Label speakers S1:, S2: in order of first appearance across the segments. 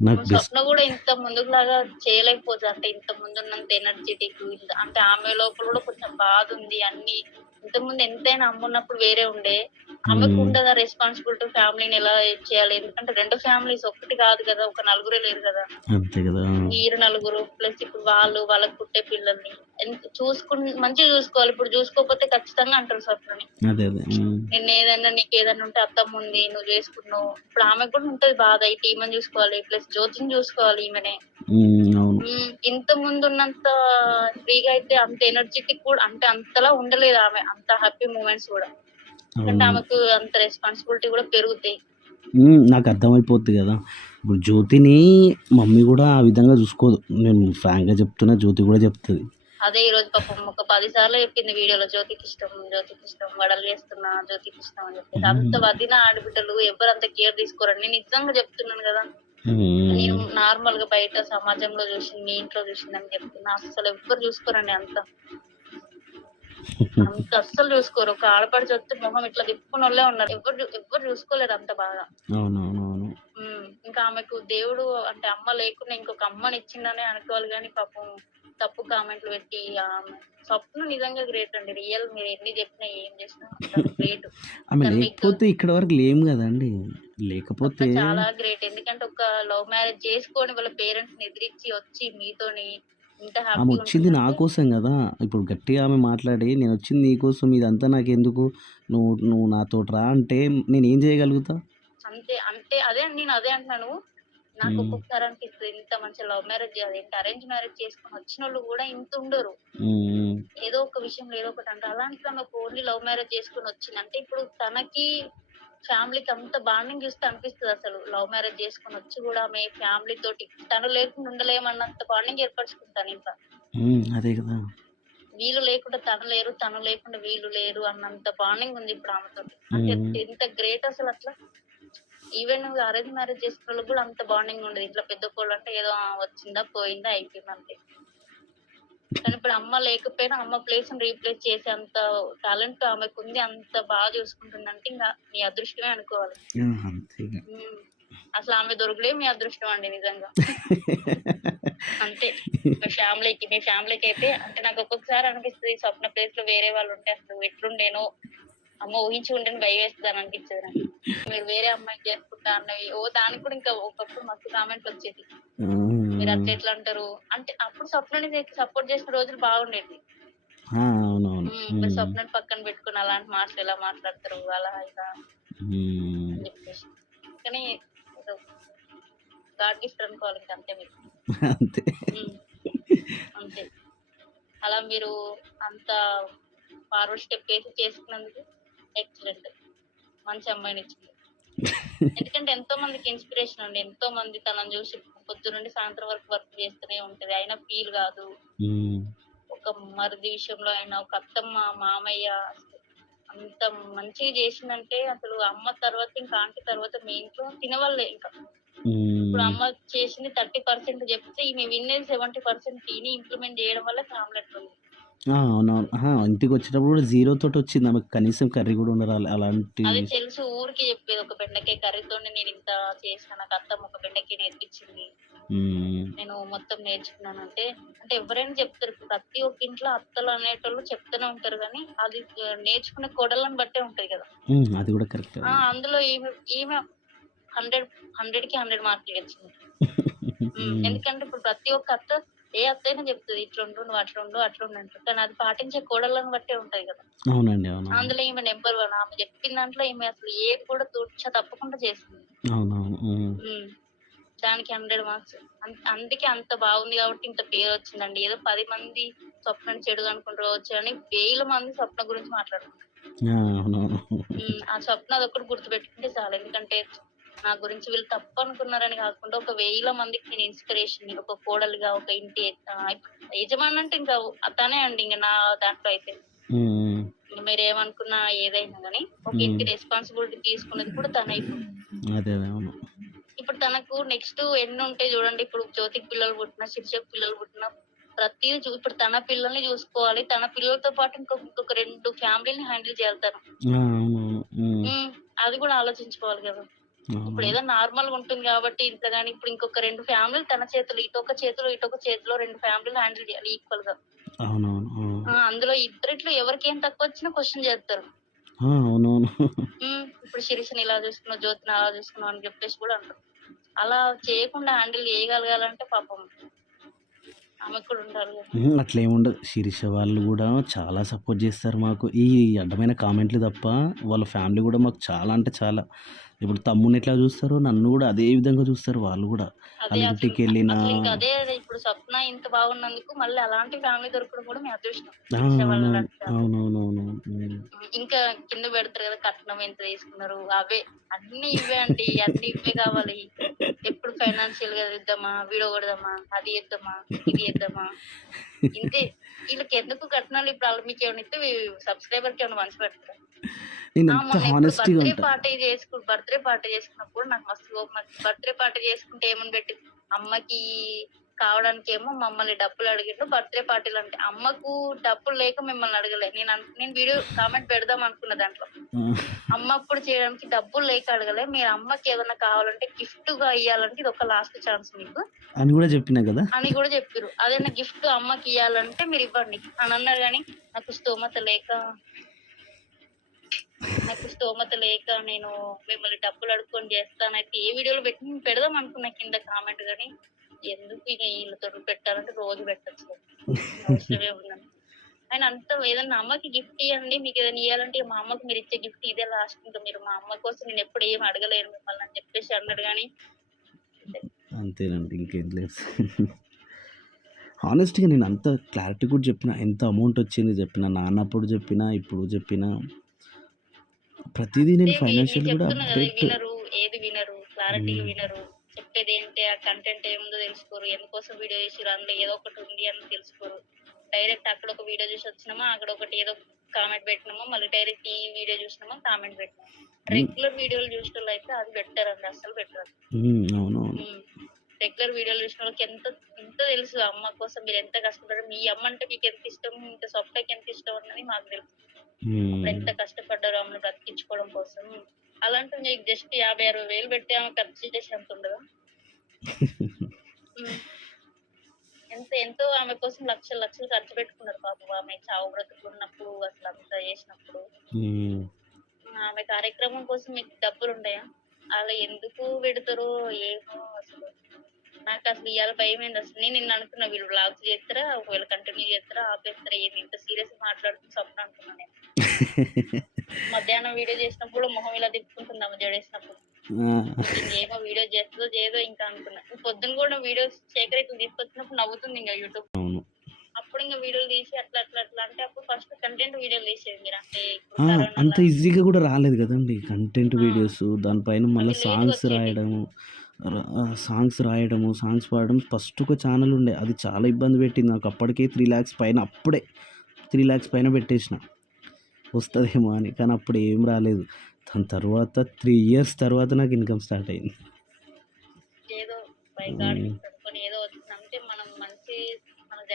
S1: నాకు
S2: స్వప్న కూడా ఇంత ముందుకు లాగా చేయలేకపోతుంది అంటే ఇంత ముందు ఉన్నంత ఎనర్జెటిక్ అంటే ఆమె లోపల కూడా కొంచెం బాధ ఉంది అన్ని ఇంత ముందు ఎంతైనా అమ్మ ఉన్నప్పుడు వేరే ఉండే. ఆమెకు. ఉండదా రెస్పాన్సిబిలిటీ ఫ్యామిలీని ఎలా చేయాలి? ఎందుకంటే రెండు ఫ్యామిలీస్ ఒకటి కాదు కదా ఒక నలుగురే లేరు కదా.
S1: అంతే కదా.
S2: మీరు నలుగురు ప్లస్ ఇప్పుడు వాళ్ళు వాళ్ళకి పుట్టే పిల్లల్ని. ఎంత చూసుకుని మంచిగా చూసుకోవాలి. ఇప్పుడు చూసుకోకపోతే ఖచ్చితంగా అంటారు స్వప్నని
S1: అదే అదే. ఉమ్.
S2: నిన్న ఏదైనా నీకు ఏదైనా ఉంటే అత్తమ్మ ఉంది నువ్వు చేసుకున్నావు ఇప్పుడు ఆమెకు కూడా ఉంటది బాధ. ఈ టీమని చూసుకోవాలి ప్లస్ జ్యోతిని చూసుకోవాలి ఈమెనే. ఇంత ముందు ఉన్నంత ఫ్రీగా అయితే అంత ఎనర్జెటిక్ కూడా అంటే అంతలా ఉండలేదు ఆమె. అంత హ్యాపీ మూమెంట్స్ కూడా.
S1: అవును.
S2: ఆమెకు అంత రెస్పాన్సిబిలిటీ కూడా పెరుగుతాయి.
S1: నాకు అర్థమైపోద్ది కదా. ఇప్పుడు జ్యోతిని మమ్మీ కూడా ఆ విధంగా చూసుకోదు. నేను ఫ్రాంక్గా చెప్తున్నా జ్యోతి కూడా చెప్తుంది.
S2: అదే ఈ రోజు పాపం ఒక పది సార్లు చెప్పింది వీడియోలో జ్యోతికి ఇష్టం జ్యోతికి ఇష్టం వడలు చేస్తున్నా జ్యోతికి ఇష్టం అని చెప్పేసి. అంత వదిన ఆడబిడ్డలు ఎవరు అంత కేర్ తీసుకోరండి. నేను నిజంగా చెప్తున్నాను కదా. నేను నార్మల్గా బయట సమాజంలో చూసింది మీ ఇంట్లో చూసింది అని చెప్తున్నా. అసలు ఎవ్వరు చూసుకోరండి అంత. అంత అస్సలు చూసుకోరు. ఒక ఆడపడి చెప్తే మొహం ఇట్లా తిప్పుకుని వాళ్ళే ఉన్నారు. ఎవరు ఎవరు చూసుకోలేరు అంత బాగా.
S1: అవునవునవును.
S2: ఇంకా ఆమెకు దేవుడు అంటే అమ్మ లేకుండా ఇంకొక అమ్మని ఇచ్చిందనే అనుకోవాలి కానీ పాపం తప్పు కామెంట్లు పెట్టి స్వప్న నిజంగా గ్రేట్ అండి. రియల్ మీరు ఎన్ని చెప్పినా ఏం చేసినా గ్రేట్
S1: ఆమె లేకపోతే ఇక్కడ వరకు లేము కదండి. లేకపోతే
S2: చాలా గ్రేట్ ఎందుకంటే ఒక లవ్ మ్యారేజ్ చేసుకొని వాళ్ళ పేరెంట్స్ ఎదిరించి వచ్చి మీతోని
S1: ఆమె వచ్చింది నా కోసం కదా. ఇప్పుడు గట్టిగా ఆమె మాట్లాడి నేను వచ్చింది నీ కోసం ఇదంతా నాకు ఎందుకు నువ్వు నువ్వు నాతో రా అంటే నేను ఏం చేయగలుగుతా?
S2: అంతే అంటే అదే నేను అదే అంటున్నాను. నాకు. ఒక్కొక్కసారి అనిపిస్తుంది ఇంత మంచి లవ్ మ్యారేజ్ అదేంటి అరేంజ్ మ్యారేజ్ చేసుకొని వచ్చిన వాళ్ళు కూడా ఇంత ఉండరు. ఏదో ఒక విషయంలో ఏదో ఒకటి అంటే అలాంటి ఓన్లీ లవ్ మ్యారేజ్ చేసుకుని వచ్చింది అంటే ఇప్పుడు తనకి ఫ్యామిలీకి అంత బాండింగ్ చూస్తే అనిపిస్తుంది అసలు. లవ్ మ్యారేజ్ చేసుకుని వచ్చి కూడా ఆమె ఫ్యామిలీ తోటి తను లేకుండా ఉండలేమన్నంత బాండింగ్ ఏర్పరచుకుంటాను ఇంకా
S1: అదే కదా.
S2: వీళ్ళు లేకుండా తను లేరు తను లేకుండా వీళ్ళు లేరు అన్నంత బాండింగ్ ఉంది ఇప్పుడు ఆమెతో అంటే. ఎంత గ్రేట్ అసలు అట్లా. ఈవెన్ అరేంజ్ మ్యారేజ్ చేసుకున్న కూడా అంత బాండింగ్ ఉండదు. ఇట్లా పెద్ద కోళ్ళు అంటే ఏదో వచ్చిందా పోయిందా అయిపోయింది అంతే. కానీ ఇప్పుడు అమ్మ లేకపోయినా అమ్మ ప్లేస్ రీప్లేస్ చేసే అంత టాలెంట్ ఆమెకు ఉంది అంత బాగా చూసుకుంటుందంటే ఇంకా మీ అదృష్టమే అనుకోవాలి. అసలు ఆమె దొరకడే మీ అదృష్టం అండి నిజంగా. అంతే. మీ ఫ్యామిలీకి మీ ఫ్యామిలీకి అయితే అంటే నాకు ఒక్కొక్కసారి అనిపిస్తుంది స్వప్న ప్లేస్లో వేరే వాళ్ళు ఉంటే అసలు ఎట్లుండేనో అమ్మ ఊహించి ఉంటేనే భయం వేస్తుంది అని అనిపించేది నాకు. మీరు వేరే అమ్మాయి చేసుకుంటా అన్నవి ఓ దానికి కూడా ఇంకా ఒకప్పుడు మస్తు కామెంట్లు వచ్చేది. మీరు అట్లా ఎట్లా అంటారు? అంటే అప్పుడు స్వప్నని సపోర్ట్ చేసిన రోజులు బాగుండేది మీరు స్వప్నని పక్కన పెట్టుకుని అలాంటి మాటలు ఎలా మాట్లాడతారు? అలా ఇలా చెప్పేసి. కానీ గాడ్ గిఫ్ట్ అనుకోవాలి అంతే మీరు.
S1: అంతే.
S2: అంతే. అలా మీరు అంత ఫార్వర్డ్ స్టెప్ వేసి చేసుకున్నందుకు ఎక్సలెంట్ మంచి అమ్మాయిని ఇచ్చింది. ఎందుకంటే ఎంతో మందికి ఇన్స్పిరేషన్ అండి. ఎంతో మంది తనని చూసి పొద్దు నుండి సాయంత్రం వరకు వర్క్ చేస్తూనే ఉంటది. అయినా ఫీల్ కాదు. ఒక మరిది విషయంలో అయినా ఒక అత్తమ్మ మామయ్య అంత మంచిగా చేసిందంటే అసలు అమ్మ తర్వాత ఇంకా ఆంటీ తర్వాత మీ ఇంట్లో తినవాళ్ళే ఇంకా. ఇప్పుడు అమ్మ చేసింది థర్టీ పర్సెంట్ చెప్తే ఈమె వినేది సెవెంటీ పర్సెంట్ తిని ఇంప్లిమెంట్ చేయడం వల్ల ఫ్యామిలీ ఉంది.
S1: అవునవును. ఇంటికి వచ్చేటప్పుడు కూడా జీరో తోటి వచ్చింది ఆమెకు కనీసం కర్రీ కూడా ఉండరు అలా- అలాంటి
S2: అది తెలుసు. ఊరికి చెప్పేది ఒక బెండకాయ కర్రీతో నేను ఇంత చేసిన నాకు అత్తమ్మ ఒక బెండకాయ నేర్పించింది. నేను మొత్తం నేర్చుకున్నాను అంటే అంటే ఎవరైనా చెప్తారు. ప్రతి ఒక్క ఇంట్లో అత్తలు అనేటోళ్ళు చెప్తూనే ఉంటారు కానీ అది నేర్చుకునే కొడలను బట్టే ఉంటది కదా.
S1: అది కూడా కరెక్ట్.
S2: అందులో ఈమె ఈమె హండ్రెడ్ హండ్రెడ్కి హండ్రెడ్ మార్కులు ఉమ్, ఎందుకంటే ఇప్పుడు ప్రతి ఒక్క అత్త ఏ అత్తైనా చెప్తుంది ఇట్లా ఉండు నువ్వు అట్లా ఉండు అట్లా ఉండు అంటారు. కానీ అది పాటించే కోడళ్ళని బట్టే ఉంటది కదా.
S1: అవునండి అవును.
S2: అందులో ఈమె నెంబర్ వన్ ఆమె చెప్పిన దాంట్లో ఈమె అసలు ఏ కూడా తూర్చ తప్పకుండా చేసింది.
S1: అవునవును ఉమ్,
S2: ఉమ్. దానికి హండ్రెడ్ మార్క్స్ అందుకే అంత బాగుంది కాబట్టి ఇంత పేరు వచ్చిందండి. ఏదో పది మంది స్వప్నం చెడు అనుకుంటారు వచ్చు అని వేల మంది స్వప్న గురించి మాట్లాడుకుంటారు.
S1: ఆ, అవునవును.
S2: ఉమ్, ఆ స్వప్న అదొకటి గుర్తుపెట్టుకుంటే చాలు. ఎందుకంటే నా గురించి వీళ్ళు తప్పు అనుకున్నారని కాకుండా ఒక వేల మందికి నేను ఇన్స్పిరేషన్ ఒక కోడలుగా ఒక ఇంటి యజమాని అంటే ఇంకా తనే అండి ఇంకా నా దాంట్లో అయితే. మీరు ఏమనుకున్నా ఏదైనా కానీ ఒక ఇంటి రెస్పాన్సిబిలిటీ తీసుకున్నది కూడా తనే ఇప్పుడు. ఇప్పుడు తనకు నెక్స్ట్ ఎన్ని ఉంటాయి చూడండి ఇప్పుడు జ్యోతికి పిల్లలు పుట్టిన శిర్షకు పిల్లలు పుట్టిన ప్రతిదీ చూ ఇప్పుడు తన పిల్లల్ని చూసుకోవాలి. తన పిల్లలతో పాటు ఇంకొక ఇంకొక రెండు ఫ్యామిలీని హ్యాండిల్ చేయాలి తను. అది కూడా ఆలోచించుకోవాలి కదా. ఇప్పుడు ఏదో నార్మల్గా ఉంటుంది కాబట్టి ఇంత గానీ ఇప్పుడు ఇంకొక రెండు ఫ్యామిలీలు తన చేతులు ఇటు ఒక చేతిలో ఇటు ఒక చేతిలో రెండు ఫ్యామిలీలు హ్యాండిల్ చేయాలి ఈక్వల్గా అందులో ఇద్దరిట్లో ఎవరికి ఏం తక్కువ వచ్చినా క్వశ్చన్ చేస్తారు.
S1: అవునవును.
S2: ఇప్పుడు శిరీషని ఇలా చూసుకున్నావు జ్యోతిని అలా చూసుకున్నావు అని చెప్పేసి కూడా అంటారు. అలా చేయకుండా హ్యాండిల్ చేయగలగాలంటే పాపం ఆమెకు కూడా ఉండాలి కదా.
S1: ఉమ్, అట్లా ఏముండదు శిరీష వాళ్ళు కూడా చాలా సపోర్ట్ చేస్తారు మాకు. ఈ అడ్డమైన కామెంట్లు తప్ప వాళ్ళ ఫ్యామిలీ కూడా మాకు చాలా అంటే చాలా ఇప్పుడు తమ్ముని ఎట్లా చూస్తారో నన్ను కూడా అదే విధంగా చూస్తారు వాళ్ళు కూడా.
S2: అదే
S1: వాళ్ళ ఇంటికి వెళ్ళినా
S2: అదే ఇప్పుడు స్వప్న ఇంత బాగున్నందుకు మళ్ళీ అలాంటి ఫ్యామిలీ దొరకడం కూడా మీ అదృష్టం.
S1: అవునవునవును.
S2: ఇంకా కింద పెడతారు కదా కట్నం ఎంత తీసుకున్నారు అవే. అన్ని ఇవే అండి అన్ని ఇవే కావాలి. ఎప్పుడు ఫైనాన్షియల్గా ఇద్దామా వీడియో కొడదామా అది ఇద్దామా ఇది ఇద్దామా ఇంతే. వీళ్ళకి ఎందుకు కట్నాలు ఇప్పుడు? వాళ్ళు మీకు ఏమైనా ఇస్తే సబ్స్క్రైబర్కి ఏమైనా మంచి పెడతారు?
S1: నేను ఎంత హానెస్ట్గా
S2: బర్త్డే పార్టీ చేసుకు బర్త్డే పార్టీ చేసుకున్నప్పుడు నాకు మస్తు కోపం బర్త్డే పార్టీ చేసుకుంటే ఏమని పెట్టి అమ్మకి కావడానికి ఏమో మమ్మల్ని డబ్బులు అడిగిండు బర్త్డే పార్టీలు అంటే అమ్మకు డబ్బులు లేక మిమ్మల్ని అడగలే. నేను నేను వీడియో కామెంట్ పెడదాం అనుకున్న దాంట్లో. అమ్మ అప్పుడు చేయడానికి డబ్బులు లేక అడగలే. మీరు అమ్మకి ఏదైనా కావాలంటే గిఫ్ట్గా ఇవ్వాలంటే ఇది ఒక లాస్ట్ ఛాన్స్ మీకు.
S1: అని కూడా చెప్పినా కదా?
S2: అని కూడా చెప్పారు అదైనా గిఫ్ట్ అమ్మకి ఇవ్వాలంటే మీరు ఇవ్వండి. అని అన్నారు కానీ నాకు స్తోమత లేక నాకు స్తోమత లేక నేను మిమ్మల్ని డబ్బులు అడుక్కొని చేస్తానైతే ఏ వీడియోలో పెట్టి నేను పెడదాం అనుకున్నా కింద కామెంట్ కానీ. ఎందుకు ఇక వీళ్ళతో పెట్టాలంటే రోజు పెట్టచ్చు. అవసరమే ఉందని ఆయన అంత ఏదన్నా అమ్మకి గిఫ్ట్ ఇవ్వండి మీకు ఏదైనా ఇవ్వాలంటే మా అమ్మకి మీరు ఇచ్చే గిఫ్ట్ ఇదే లాస్ట్ ఇంకా మీరు మా అమ్మ కోసం నేను ఎప్పుడు ఏం అడగలేను మిమ్మల్ని అని చెప్పేసి అన్నాడు కానీ.
S1: అంతేనండి ఇంకేం లేదు. హానెస్ట్గా నేను అంత క్లారిటీ కూడా చెప్పిన ఎంత అమౌంట్ వచ్చింది చెప్పిన నాన్నప్పుడు చెప్పిన ఇప్పుడు చెప్పిన ప్రతిదీ నేను ఫైనాన్షియల్ కూడా అప్డేట్
S2: వినరు ఏది వినరు క్లారిటీగా
S1: మ్మ్.
S2: వినరు. చెప్పేది ఏంటి ఆ కంటెంట్ ఏముందో తెలుసుకోరు ఎందుకోసం వీడియో చేసిరు అందులో ఏదో ఒకటి ఉంది అని తెలుసుకోరు. డైరెక్ట్ అక్కడ ఒక వీడియో చూసి వచ్చినామా అక్కడ ఒకటి ఏదో కామెంట్ పెట్టినామా మళ్ళీ డైరెక్ట్ ఈ వీడియో చూసినామా కామెంట్ పెట్టినామా. రెగ్యులర్ వీడియోలు చూసిన అయితే అది బెటర్ అండి అసలు బెటర్
S1: అవునవును.
S2: రెగ్యులర్ వీడియోలు చూసిన వాళ్ళకి ఎంత ఎంత తెలుసు అమ్మ కోసం మీరు ఎంత కష్టపడారు మీ అమ్మ అంటే మీకు ఎంత ఇష్టం ఇంకా సొప్పకి ఎంత ఇష్టం అన్నది మాకు తెలుసు. అప్పుడు ఎంత కష్టపడ్డారు ఆమెను బ్రతికించుకోవడం కోసం. అలాంటి మీకు జస్ట్ యాభై అరవై వేలు పెట్టి ఆమె ఖర్చు చేసి ఎంత ఉండదు? ఎంత ఎంతో ఆమె కోసం లక్షలు లక్షలు ఖర్చు పెట్టుకున్నారు పాపం ఆమె చావు బ్రతుకున్నప్పుడు అసలు అంత చేసినప్పుడు. ఆమె కార్యక్రమం కోసం మీకు డబ్బులు ఉన్నాయా? అలా ఎందుకు పెడతారో ఏమో అసలు. నాకు అసలు ఇవాళ భయం ఏంది అసలు నేను నిన్న అనుకున్నా వీళ్ళు బ్లాగ్స్ చేస్తారా ఒకవేళ కంటిన్యూ చేస్తారా ఆపేస్తారా ఏంది ఇంత సీరియస్ మాట్లాడుతూ స్వప్న అనుకున్నా నేను. మధ్యాహ్నం వీడియో చేసినప్పుడు మొహం ఇలా తిప్పుకుంటుంది జడేసినప్పుడు. ఏమో వీడియో చేస్తుందో చేయదో ఇంకా అనుకున్నా. పొద్దున కూడా వీడియోస్ శేఖర్ ఇట్లా తీసుకొచ్చినప్పుడు నవ్వుతుంది ఇంకా యూట్యూబ్. అప్పుడు ఇంకా వీడియోలు తీసి అట్లా అట్లా అట్లా అంటే అప్పుడు ఫస్ట్ కంటెంట్ వీడియోలు తీసేది మీరు. అంటే
S1: అంత ఈజీగా కూడా రాలేదు కదండి. కంటెంట్. వీడియోస్ దానిపైన మళ్ళీ సాంగ్స్
S2: వచ్చేవి.
S1: సాంగ్స్ రాయడము సాంగ్స్ పాడడం ఫస్ట్ ఒక ఛానల్ ఉండే. అది చాలా ఇబ్బంది పెట్టింది నాకు. అప్పటికే త్రీ ల్యాక్స్ పైన అప్పుడే త్రీ ల్యాక్స్ పైన పెట్టేసిన. వస్తుందేమో అని. కానీ అప్పుడు ఏం రాలేదు. దాని తర్వాత త్రీ ఇయర్స్ తర్వాత నాకు ఇన్కమ్ స్టార్ట్ అయింది.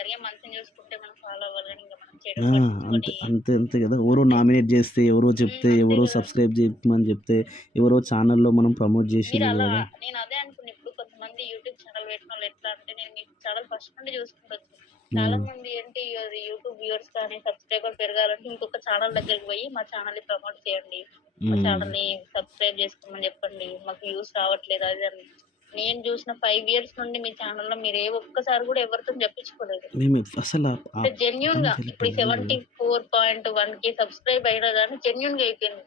S2: జరిగే మంచిని చూసుకుంటే మనం ఫాలో ఇంకా మనం
S1: అంతే అంతే అంతే కదా. ఎవరో నామినేట్ చేస్తే ఎవరో చెప్తే ఎవరో. సబ్స్క్రైబ్ చేయమని చెప్తే ఎవరో ఛానల్లో మనం ప్రమోట్ చేసి
S2: మీరు అలా నేను అదే అనుకున్నా ఇప్పుడు కొంతమంది యూట్యూబ్ ఛానల్ పెట్టిన వాళ్ళు ఎట్లా అంటే నేను మీ ఛానల్ ఫస్ట్ నుండి చూసుకుంటొచ్చు చాలా. మంది ఏంటి యూట్యూబ్ వ్యూవర్స్ కానీ సబ్స్క్రైబర్ పెరగాలంటే ఇంకొక ఛానల్ దగ్గరికి పోయి మా ఛానల్ని ప్రమోట్ చేయండి. మా. ఛానల్ని సబ్స్క్రైబ్ చేసుకోమని చెప్పండి. మాకు వ్యూస్ రావట్లేదు అది అని. నేను చూసిన ఫైవ్ ఇయర్స్ నుండి మీ ఛానల్లో మీరు ఏ ఒక్కసారి కూడా ఎవరితో చెప్పించుకోలేదు.
S1: మేము అసలు జెన్యున్గా
S2: ఇప్పుడు. సెవెంటీ ఫోర్ పాయింట్ వన్కి సబ్స్క్రైబ్ అయినా కానీ జెన్యున్గా అయిపోయింది.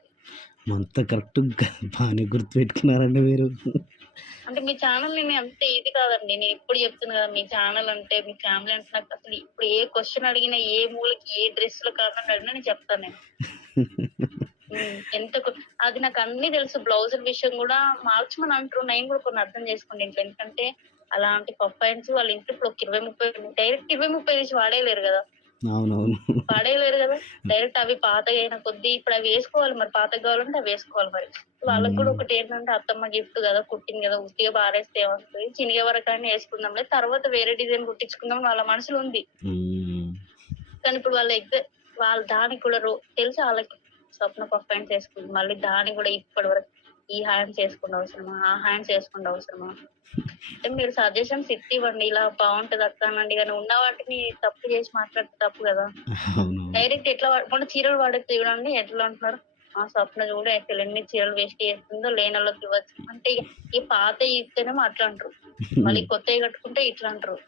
S1: అంత కరెక్ట్ బాగానే గుర్తుపెట్టుకున్నారండి మీరు.
S2: అంటే మీ ఛానల్ నేను అంత ఇది కాదండి. నేను ఇప్పుడు చెప్తున్నా కదా మీ ఛానల్ అంటే మీ ఫ్యామిలీ అంటే నాకు అసలు ఇప్పుడు ఏ క్వశ్చన్ అడిగినా ఏ మూలకి ఏ డ్రెస్లో కాకుండా అడిగినా నేను చెప్తాను నేను. ఎంత అది నాకు అన్ని తెలుసు. బ్లౌజుల విషయం కూడా మార్చమని అంటారు నేను కూడా కొన్ని అర్థం చేసుకోండి ఇంట్లో ఎందుకంటే అలాంటి పప్పాయిన్స్ వాళ్ళ ఇంట్లో ఇప్పుడు ఒక ఇరవై ముప్పై డైరెక్ట్ ఇరవై ముప్పై తీసి వాడేయలేరు కదా.
S1: అవునవును.
S2: వాడేయలేరు కదా. డైరెక్ట్ అవి పాతగా అయిన కొద్దీ ఇప్పుడు అవి వేసుకోవాలి మరి. పాతగా కావాలంటే అవి వేసుకోవాలి మరి. వాళ్ళకి కూడా ఒకటి ఏంటంటే అత్తమ్మ గిఫ్ట్ కదా కుట్టింది కదా ఉట్టిగా బారేస్తే ఏమవుతుంది చినిగే వరకు అని వేసుకుందాంలే. తర్వాత వేరే డిజైన్ కుట్టించుకుందాం వాళ్ళ మనసులో ఉంది. కానీ ఇప్పుడు వాళ్ళ ఎగ్జ వాళ్ళ దానికి కూడా రో తెలుసు వాళ్ళకి. స్వప్న పఫ్ ప్యాంట్స్ వేసుకుంది మళ్ళీ దాని కూడా ఇప్పటి వరకు ఈ హ్యాండ్స్ వేసుకుంటే అవసరమా? ఆ హ్యాండ్స్ వేసుకుంటే అవసరమా? అంటే మీరు సజెషన్స్ ఇవ్వండి. ఇలా బాగుంటది అక్క అనండి కానీ ఉన్న వాటిని తప్పు చేసి మాట్లాడితే తప్పు కదా. డైరెక్ట్ ఎట్లా వాడు- మొన్న చీరలు వాడితే చూడండి. ఎట్లా అంటున్నారు? ఆ స్వప్న చూడ అసలు ఎన్ని చీరలు వేస్ట్ చేస్తుందో లేని వాళ్ళకి ఇవ్వచ్చు. అంటే ఈ పాత ఇస్తేనేమో అట్లా అంటారు మళ్ళీ కొత్తవి కట్టుకుంటే ఇట్లా అంటారు.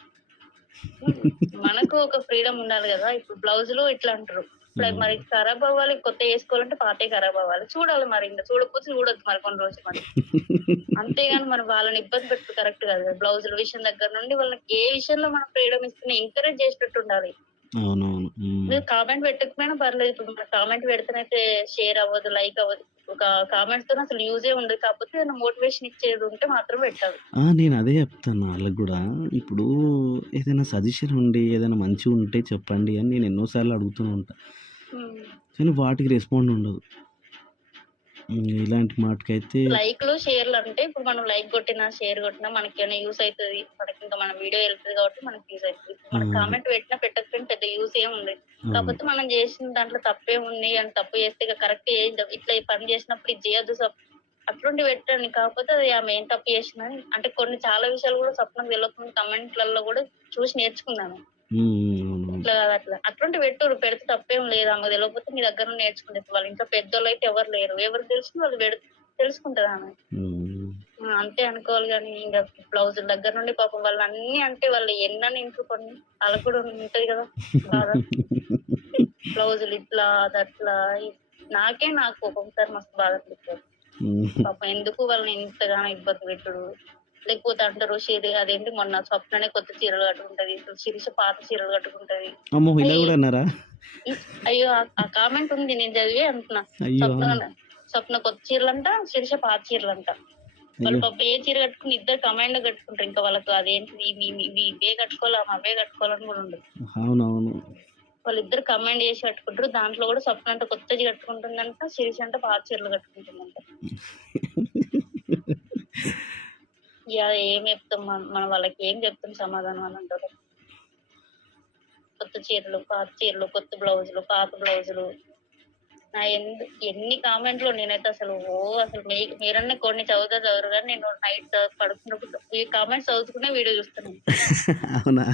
S2: మనకు ఒక ఫ్రీడమ్ ఉండాలి కదా. ఇప్పుడు బ్లౌజులు ఇట్లా అంటారు. ఇప్పుడు మరి ఖరాబ్ అవ్వాలి కొత్త వేసుకోవాలంటే పాతే ఖరాబ్ అవ్వాలి. చూడాలి మరి ఇంకా చూడకపోతే చూడొద్దు మరి కొన్ని రోజులు మరి. అంతేగాని మనం వాళ్ళని ఇబ్బంది పెట్టు కరెక్ట్ కాదు. బ్లౌజుల విషయం దగ్గర నుండి వాళ్ళకి ఏ విషయంలో మనం ఫ్రీడమ్ ఇస్తున్నా ఎంకరేజ్ చేసేటట్టు ఉండాలి. మీరు కామెంట్ పెట్టకపోయినా పర్లేదు. ఇప్పుడు మన కామెంట్ పెడితేనైతే షేర్ అవ్వదు లైక్ అవ్వదు. ఒక కామెంట్స్తో అసలు యూజే ఉండదు. కాకపోతే మోటివేషన్ ఇచ్చేది ఉంటే మాత్రం పెట్టాలి.
S1: నేను అదే చెప్తాను వాళ్ళకి కూడా. ఇప్పుడు ఏదైనా సజెషన్ ఉండి ఏదైనా మంచిగా ఉంటే చెప్పండి అని నేను ఎన్నోసార్లు అడుగుతూనే ఉంటా. కానీ వాటికి రెస్పాండ్ ఉండదు. ఉమ్, ఇలాంటి మాటకైతే
S2: లైక్లు షేర్లు అంటే ఇప్పుడు మనం లైక్ కొట్టినా షేర్ కొట్టినా మనకి ఏమైనా యూస్ అవుతుంది. మనకి ఇంకా మన వీడియో వెళ్తుంది కాబట్టి మనకి యూస్ అవుతుంది. మనం
S1: Hmm.
S2: కామెంట్ పెట్టినా పెట్టకపోయినా పెద్ద యూస్ ఏం ఉంది కాకపోతే మనం చేసిన దాంట్లో తప్పే ఉంది అని తప్పు చేస్తే కరెక్ట్ ఇట్లా ఈ పని చేసినప్పుడు ఇది చేయొద్దు సప్ అట్లాంటి పెట్టండి. కాకపోతే అది ఆమె ఏం తప్పు చేసిన అంటే కొన్ని చాలా విషయాలు కూడా స్వప్నం తెలియకుండా కమెంట్లలో కూడా చూసి నేర్చుకున్నాను. ఇట్లా కాదు అట్లా. అట్లాంటి పెట్టు పెడితే తప్పేం లేదు ఆమె తెలియకపోతే మీ దగ్గర నుండి నేర్చుకుంటుంది వాళ్ళ ఇంట్లో పెద్దోళ్ళు అయితే ఎవరు లేరు. ఎవరు తెలిసి వాళ్ళు పెడు తెలుసుకుంటారు ఆమె. అంతే అనుకోవాలి కానీ ఇంకా బ్లౌజ్ దగ్గర నుండి పాపం వాళ్ళు అన్ని అంటే వాళ్ళు ఎన్నని ఇంట్లో కొన్ని వాళ్ళకు కూడా ఉంటది కదా బాధ. బ్లౌజులు ఇట్లా అది అట్లా నాకే నాకు ఒక్కొక్కసారి మస్తు బాధ అనిపిస్తుంది. పాపం ఎందుకు వాళ్ళని ఇంతగానో ఇబ్బంది పెట్టుడు? లేకపోతే అంటారు శిరి అదేంటి మొన్న స్వప్ననే కొత్త చీరలు కట్టుకుంటది శిరీష పాత చీరలు కట్టుకుంటది.
S1: అమ్మో ఇలా కూడా అన్నారా?
S2: అయ్యో ఆ- కామెంట్ ఉంది నేను చదివి అంటున్నా. స్వప్న స్వప్న కొత్త చీరలంట శిరీష పాత చీరలంట. వాళ్ళు
S1: అయ్యో.
S2: పాప ఏ చీర కట్టుకుని ఇద్దరు కమాండ్ కట్టుకుంటారు ఇంకా వాళ్ళకి అదేంటి ఇవి కట్టుకోవాలి అవే కట్టుకోవాలని కూడా ఉండదు.
S1: అవునవును.
S2: వాళ్ళిద్దరు కమాండ్ చేసి కట్టుకుంటారు దాంట్లో కూడా స్వప్న అంట కొత్తది కట్టుకుంటుందంట శిరీష అంట పాత చీరలు కట్టుకుంటుందంట. ఇక ఏం చెప్తాం? మన- మనం వాళ్ళకి ఏం చెప్తాం సమాధానం అని అంటారు? కొత్త చీరలు పాత చీరలు కొత్త బ్లౌజులు పాత బ్లౌజులు. నా ఎందు ఎన్ని కామెంట్లు నేనైతే అసలు ఓ అసలు మీ మీరన్నా కొన్ని చదువుతా చదువురు కానీ నేను నైట్ పడుకున్నప్పుడు ఈ కామెంట్స్ చదువుకునే వీడియో చూస్తున్నాను
S1: అవునా.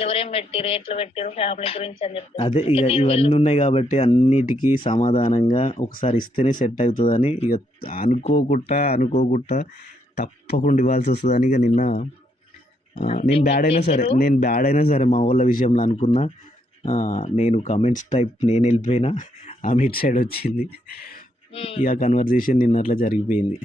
S2: ఎవరేం పెట్టిరు ఎట్లా పెట్టిరు ఫ్యామిలీ గురించి అని చెప్పి.
S1: అదే ఇక ఇవన్నీ ఉన్నాయి కాబట్టి అన్నిటికీ సమాధానంగా ఒకసారి ఇస్తేనే సెట్ అవుతుందని ఇక అనుకోకుండా అనుకోకుండా తప్పకుండా ఇవ్వాల్సి వస్తుందని ఇక నిన్న ఆ, నేను బ్యాడ్ అయినా సరే. నేను బ్యాడ్ అయినా సరే మా వాళ్ళ విషయంలో అనుకున్నా ఆ, నేను కమెంట్స్ టైప్ నేను వెళ్ళిపోయినా ఆమె ఇటు సైడ్ వచ్చింది. ఇక కన్వర్జేషన్ నిన్న అట్లా జరిగిపోయింది